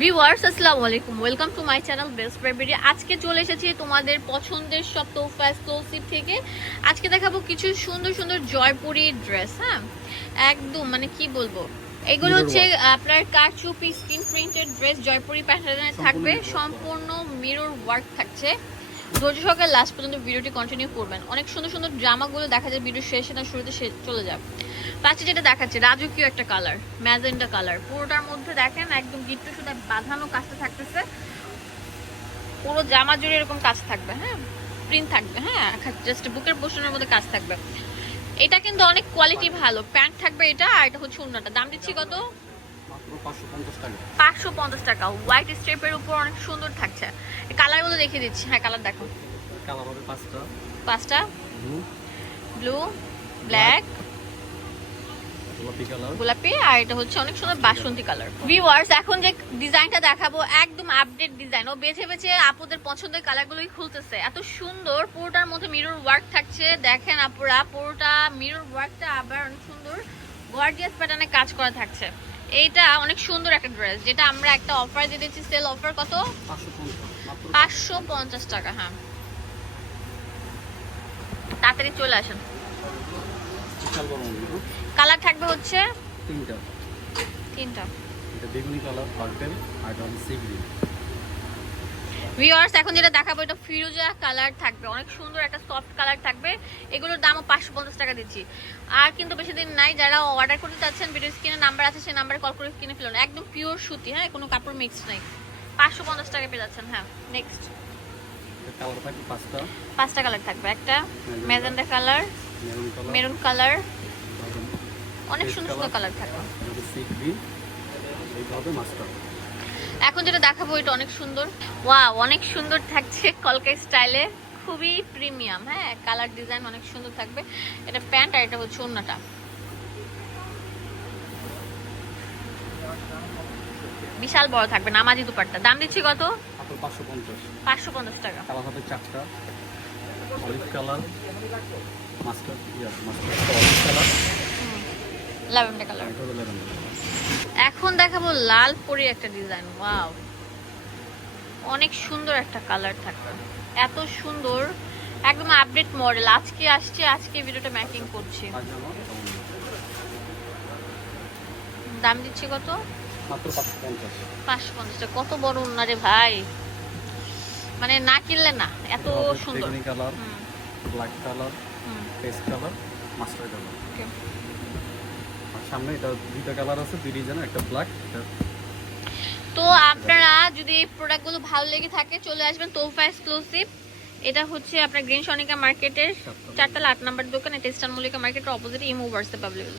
Viewers আসসালামু আলাইকুম। Welcome to my channel best প্রাইভেরি আজকে চলে এসেছি তোমাদের পছন্দের সব তোফা এক্সক্লুসিভ থেকে। আজকে দেখাবো কিছু সুন্দর সুন্দর জয়পুরি ড্রেস হ্যাঁ? একদম মানে কি বলব? এগুলো হচ্ছে আপনার কারচুপি স্ক্রিন প্রিন্টেড ড্রেস জয়পুরি প্যাটার্নে থাকবে। সম্পূর্ণ মিরর ওয়ার্ক থাকছে। ধৈর্য সহকারে লাস্ট পর্যন্ত ভিডিওটি কন্টিনিউ করবেন। অনেক সুন্দর সুন্দর জামাগুলো দেখা যায় ভিডিও শেষে না শুরুতে চলে যায় পাঁচে যেটা দেখাচ্ছে রাজকীয় একটা কালার ম্যাজেন্ডা কালার পুরোটার মধ্যে দেখেন একদম গিট্টু সুতা বাঁধানো কাজটা থাকতেছে। পুরো জামা জুড়ে এরকম কাজ থাকবে হ্যাঁ? প্রিন্ট থাকবে হ্যাঁ? জাস্ট বুকের পোর্শনের মধ্যে কাজ থাকবে। এটা কিন্তু অনেক কোয়ালিটি ভালো। প্যান্ট থাকবে এটা আর এটা হচ্ছে অন্যটা দাম দিচ্ছি কত? মাত্র পাঁচশো পঞ্চাশ টাকা। পাঁচশো পঞ্চাশ টাকা। হোয়াইট স্টেপের উপর অনেক সুন্দর থাকছে। দেখিয়ে দিচ্ছি। হ্যাঁ কালার দেখো। কালার হবে পাঁচটা। পাঁচটা? ব্লু ব্লু ব্ল্যাক গোলাপি আর এটা হচ্ছে অনেক সুন্দর বাসন্তী কালার ভিউয়ার্স এখন যে ডিজাইনটা দেখাবো একদম আপডেট ডিজাইন ও বেছে বেছে আপুদের পছন্দের কালারগুলোই খুলতেছে। এত সুন্দর পুরোটার মধ্যে মিরর ওয়ার্ক থাকছে। দেখেন আপুরা পুরোটা মিরর ওয়ার্কটা আবার অনেক সুন্দর। গর্জিয়াস প্যাটার্নে কাজ করা থাকছে। এইটা অনেক সুন্দর একটা ড্রেস যেটা আমরা একটা অফার দিয়ে দিচ্ছি সেল অফার কত? পাঁচশো পঞ্চাশ টাকা হ্যাঁ। তাড়াতাড়ি চলে আসেন। কালার থাকবে হচ্ছে? তিনটা। তিনটা। এটা বেগুনি কালার পার্পেল আর এটা হচ্ছে সি গ্রিন ভিউয়ার্স এখন যেটা দেখাবো এটা ফিরোজা কালার থাকবে অনেক সুন্দর একটা সফট কালার থাকবে এগুলোর দামও পাঁচশো পঞ্চাশ টাকা দিচ্ছি আর কিন্তু বেশি দিন নাই যারা অর্ডার করতে চাচ্ছেন ভিডিও স্ক্রিনে নাম্বার আছে সেই নাম্বারে কল করে কিনে ফেলুন একদম পিওর সুতি হ্যাঁ কোনো কাপড় মিক্স নেই পাঁচশো পঞ্চাশ টাকা পেয়ে যাচ্ছেন হ্যাঁ নেক্সট পাঁচটা কালার থাকবে একটা ম্যাজেন্ডা কালার মেরুন কালার অনেক সুন্দর সুন্দর কালার থাকবে এখন যেটা দেখাবো এটা অনেক সুন্দর। ওয়াও অনেক সুন্দর থাকছে কলকা স্টাইলে। খুবই প্রিমিয়াম হ্যাঁ? কালার ডিজাইন অনেক সুন্দর থাকবে। এটা প্যান্ট আর এটা হচ্ছে অন্যটা বিশাল বড় থাকবে নামাজি দুপাট্টা। দাম দিচ্ছি কত? পাঁচশো পঞ্চাশ। পাঁচশো পঞ্চাশ টাকা। চারটা। Olive colour master master olive colour. Lavender colour এটা হলো লেভেন্ডার কালার এখন দেখাবো লাল পরি একটা ডিজাইন ওয়াও অনেক সুন্দর একটা কালার থাকবে। এত সুন্দর একদম আপডেট মডেল আজকে আসছে আজকে ভিডিওটা ম্যাকিং করছি। দাম দিচ্ছি কত? পাঁচশো পঞ্চাশ। কত বড় উন্নারে ভাই। মানে না কিনলে না এত সুন্দর। কালার ব্ল্যাক কালার হুম, পেস্ট কালার মাস্টার কালার সামনে এটা দুইটা কালার আছে দুই ডিজাইনের একটা ব্ল্যাক একটা তো আপনারা যদি এই প্রোডাক্টগুলো ভালো লেগে থাকে চলে আসবেন তোফা এক্সক্লুসিভ এটা হচ্ছে আপনার গ্রিন সনিকা মার্কেটের চারটা লাট আট নাম্বার দোকান এটা ইস্টার্ন মল্লিকা মার্কেটের অপোজিট ইমো হোয়াটসঅ্যাপ অ্যাভেলেবল